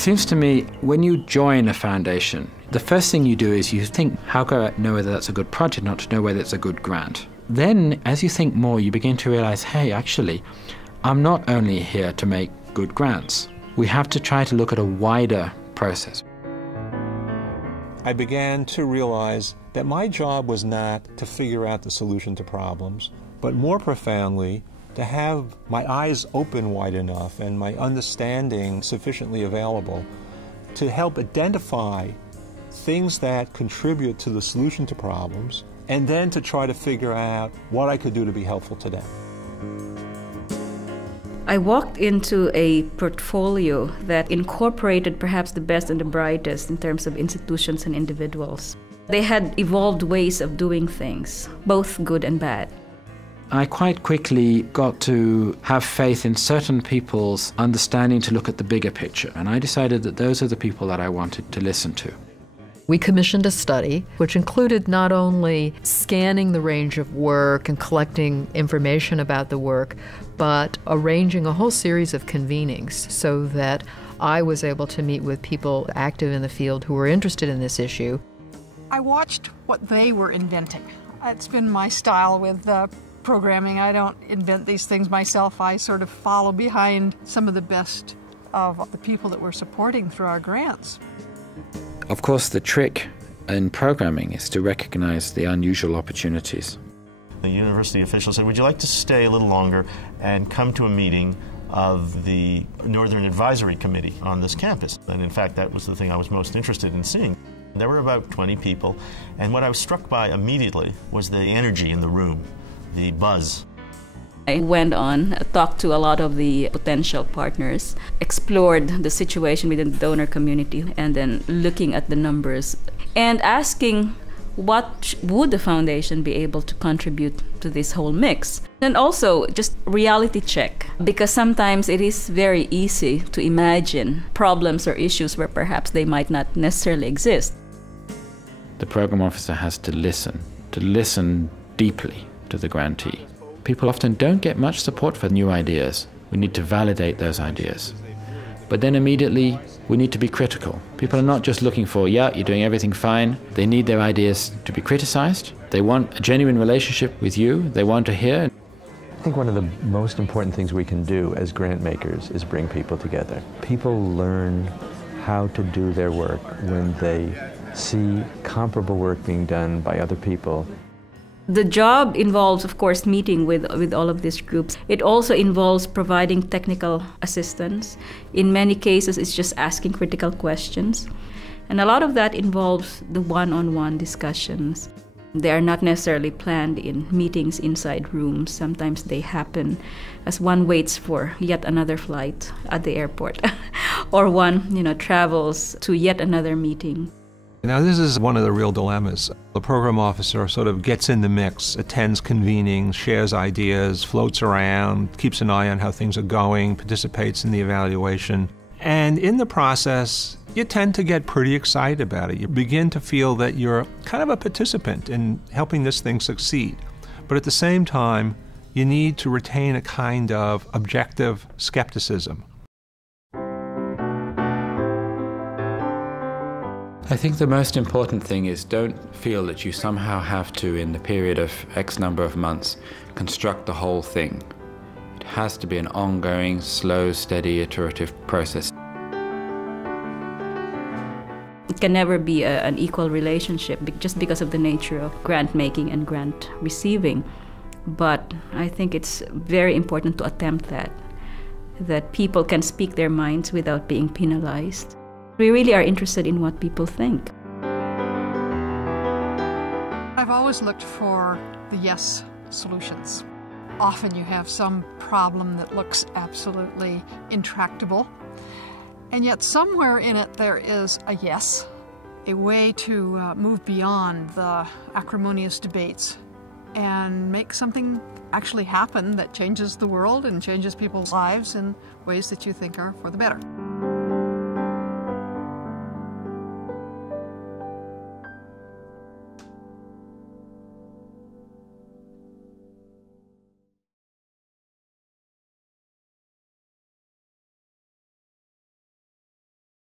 Seems to me when you join a foundation, the first thing you do is you think, how can I know whether that's a good project, not to know whether it's a good grant. Then, as you think more, you begin to realize, hey, actually, I'm not only here to make good grants. We have to try to look at a wider process. I began to realize that my job was not to figure out the solution to problems, but more profoundly, to have my eyes open wide enough and my understanding sufficiently available to help identify things that contribute to the solution to problems, and then to try to figure out what I could do to be helpful to them. I walked into a portfolio that incorporated perhaps the best and the brightest in terms of institutions and individuals. They had evolved ways of doing things, both good and bad. I quite quickly got to have faith in certain people's understanding to look at the bigger picture, and I decided that those are the people that I wanted to listen to. We commissioned a study which included not only scanning the range of work and collecting information about the work, but arranging a whole series of convenings so that I was able to meet with people active in the field who were interested in this issue. I watched what they were inventing. It's been my style with programming. I don't invent these things myself. I sort of follow behind some of the best of the people that we're supporting through our grants. Of course, the trick in programming is to recognize the unusual opportunities. The university official said, would you like to stay a little longer and come to a meeting of the Northern Advisory Committee on this campus? And in fact, that was the thing I was most interested in seeing. There were about 20 people, and what I was struck by immediately was the energy in the room, the buzz. I went on, talked to a lot of the potential partners, explored the situation within the donor community, and then looking at the numbers and asking what would the foundation be able to contribute to this whole mix. And also just reality check, because sometimes it is very easy to imagine problems or issues where perhaps they might not necessarily exist. The program officer has to listen deeply to the grantee. People often don't get much support for new ideas. We need to validate those ideas. But then immediately, we need to be critical. People are not just looking for, yeah, you're doing everything fine. They need their ideas to be criticized. They want a genuine relationship with you. They want to hear. I think one of the most important things we can do as grant makers is bring people together. People learn how to do their work when they see comparable work being done by other people. The job involves, of course, meeting with all of these groups. It also involves providing technical assistance. In many cases, it's just asking critical questions. And a lot of that involves the one-on-one discussions. They are not necessarily planned in meetings inside rooms. Sometimes they happen as one waits for yet another flight at the airport or one, travels to yet another meeting. Now, this is one of the real dilemmas. The program officer sort of gets in the mix, attends convenings, shares ideas, floats around, keeps an eye on how things are going, participates in the evaluation. And in the process, you tend to get pretty excited about it. You begin to feel that you're kind of a participant in helping this thing succeed. But at the same time, you need to retain a kind of objective skepticism. I think the most important thing is don't feel that you somehow have to, in the period of X number of months, construct the whole thing. It has to be an ongoing, slow, steady, iterative process. It can never be an equal relationship just because of the nature of grant making and grant receiving. But I think it's very important to attempt that people can speak their minds without being penalized. We really are interested in what people think. I've always looked for the yes solutions. Often you have some problem that looks absolutely intractable, and yet somewhere in it there is a yes, a way to move beyond the acrimonious debates and make something actually happen that changes the world and changes people's lives in ways that you think are for the better.